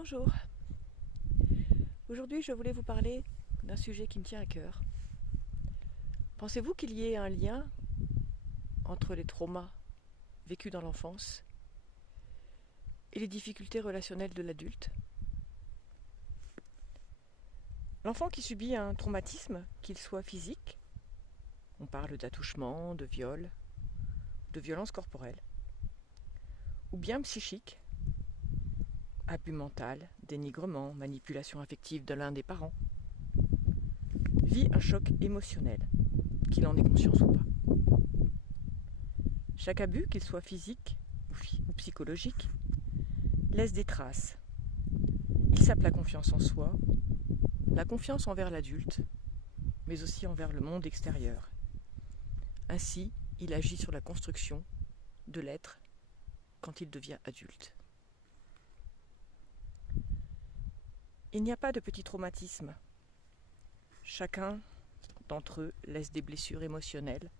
Bonjour. Aujourd'hui, je voulais vous parler d'un sujet qui me tient à cœur. Pensez-vous qu'il y ait un lien entre les traumas vécus dans l'enfance et les difficultés relationnelles de l'adulte? L'enfant qui subit un traumatisme, qu'il soit physique, on parle d'attouchement, de viol, de violence corporelle, ou bien psychique, abus mental, dénigrement, manipulation affective de l'un des parents, vit un choc émotionnel, qu'il en ait conscience ou pas. Chaque abus, qu'il soit physique ou psychologique, laisse des traces. Il sape la confiance en soi, la confiance envers l'adulte, mais aussi envers le monde extérieur. Ainsi, il agit sur la construction de l'être quand il devient adulte. Il n'y a pas de petits traumatismes. Chacun d'entre eux laisse des blessures émotionnelles,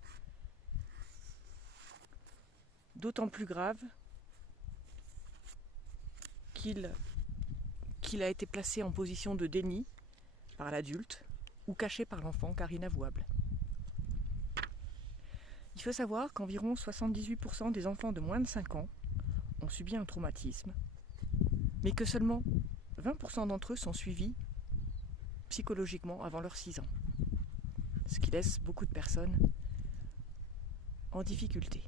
d'autant plus graves qu'il a été placé en position de déni par l'adulte ou caché par l'enfant car inavouable. Il faut savoir qu'environ 78% des enfants de moins de 5 ans ont subi un traumatisme, mais que seulement 20% d'entre eux sont suivis psychologiquement avant leurs 6 ans, ce qui laisse beaucoup de personnes en difficulté.